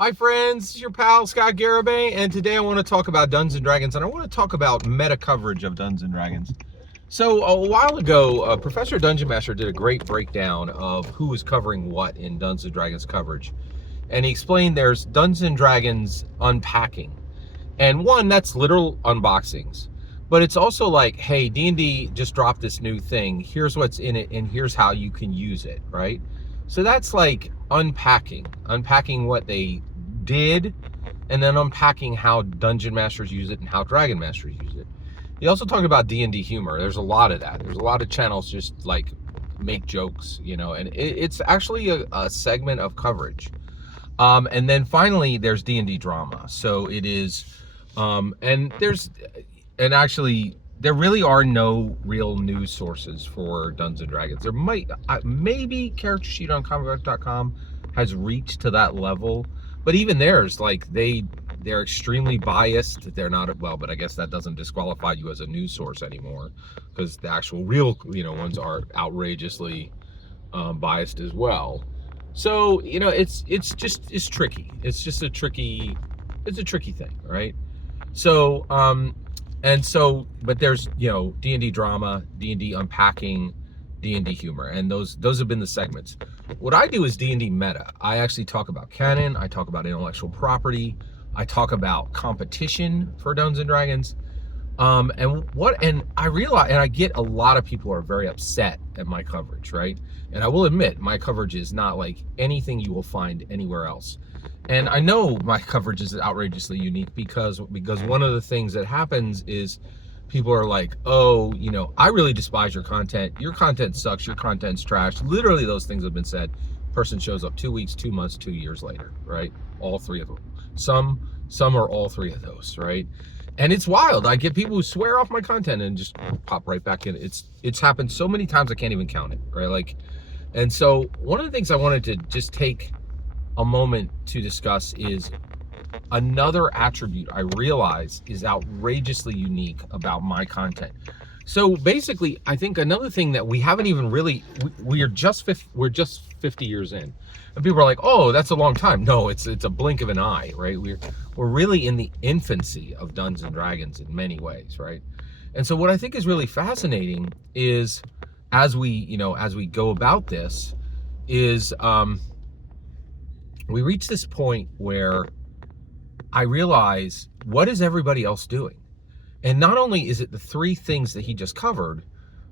Hi friends, it's your pal Scott Garibay, and today I want to talk about Dungeons and Dragons, and I want to talk about meta coverage of Dungeons and Dragons. So a while ago, Professor Dungeon Master did a great breakdown of who was covering what in Dungeons and Dragons coverage, and he explained there's Dungeons and Dragons unpacking, and one that's literal unboxings, but it's also like, hey, D&D just dropped this new thing. Here's what's in it, and here's how you can use it, right? So that's like unpacking what they did, and then unpacking how dungeon masters use it and how dragon masters use it. He also talked about D&D humor. There's a lot of that. There's a lot of channels just like make jokes, and it's actually a segment of coverage. And then finally there's D&D drama. So it is and actually there really are no real news sources for Dungeons and Dragons. There maybe Character Sheet on comicbook.com has reached to that level, but even theirs, like they're extremely biased. They're not, well, but I guess that doesn't disqualify you as a news source anymore, because the actual real ones are outrageously biased as well. So it's tricky. It's just a tricky thing, right? So but there's D&D drama, D&D unpacking, D&D humor, and those have been the segments. What I do is D&D meta. I actually talk about canon, I talk about intellectual property, I talk about competition for Dungeons and Dragons. And I realize, and I get a lot of people are very upset at my coverage, right? And I will admit, my coverage is not like anything you will find anywhere else. And I know my coverage is outrageously unique because one of the things that happens is people are like, oh, I really despise your content. Your content sucks. Your content's trash. Literally, those things have been said. Person shows up 2 weeks, 2 months, 2 years later, right? All three of them. Some are all three of those, right? And it's wild. I get people who swear off my content and just pop right back in. It's happened so many times I can't even count it, right? And so one of the things I wanted to just take a moment to discuss is another attribute I realize is outrageously unique about my content. So basically, I think another thing that we haven't even really, we're just 50 years in, and people are like, oh, that's a long time. No, it's a blink of an eye, right? We're really in the infancy of Dungeons and Dragons in many ways, right? And so what I think is really fascinating is as we go about this is we reach this point where I realize, what is everybody else doing? And not only is it the three things that he just covered,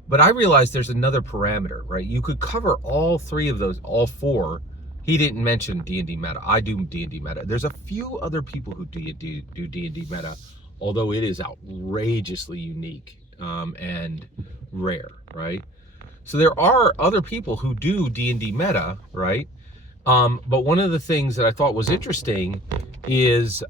but I realize there's another parameter, right? You could cover all three of those, all four. He didn't mention D&D meta. I do D&D meta. There's a few other people who do D&D meta, although it is outrageously unique and rare, right? So there are other people who do D&D meta, right? But one of the things that I thought was interesting is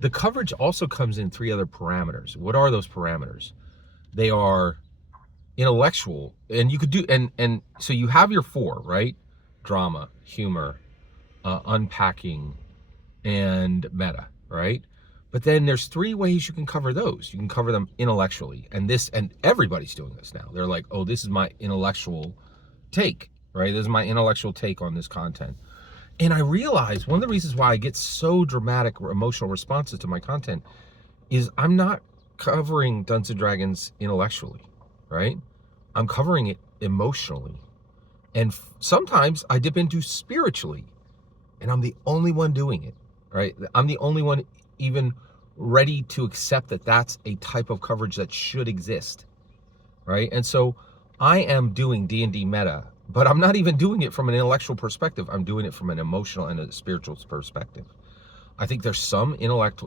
the coverage also comes in three other parameters. What are those parameters? They are intellectual, and you could do, and so you have your four, right? Drama, humor, unpacking, and meta, right? But then there's three ways you can cover those. You can cover them intellectually, and everybody's doing this now. They're like, oh, this is my intellectual take, right? This is my intellectual take on this content. And I realize one of the reasons why I get so dramatic or emotional responses to my content is I'm not covering Dungeons and Dragons intellectually, right? I'm covering it emotionally. And sometimes I dip into spiritually, and I'm the only one doing it, right? I'm the only one even ready to accept that that's a type of coverage that should exist, right? And so I am doing D&D meta, but I'm not even doing it from an intellectual perspective. I'm doing it from an emotional and a spiritual perspective. I think there's some intellect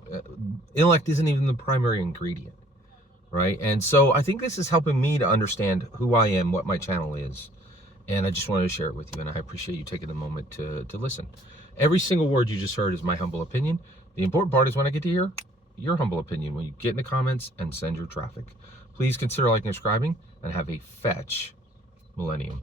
isn't even the primary ingredient, right? And so I think this is helping me to understand who I am, what my channel is, and I just wanted to share it with you, and I appreciate you taking the moment to listen. Every single word you just heard is my humble opinion. The important part is when I get to hear your humble opinion, when you get in the comments and send your traffic. Please consider liking and subscribing, and have a fetch millennium.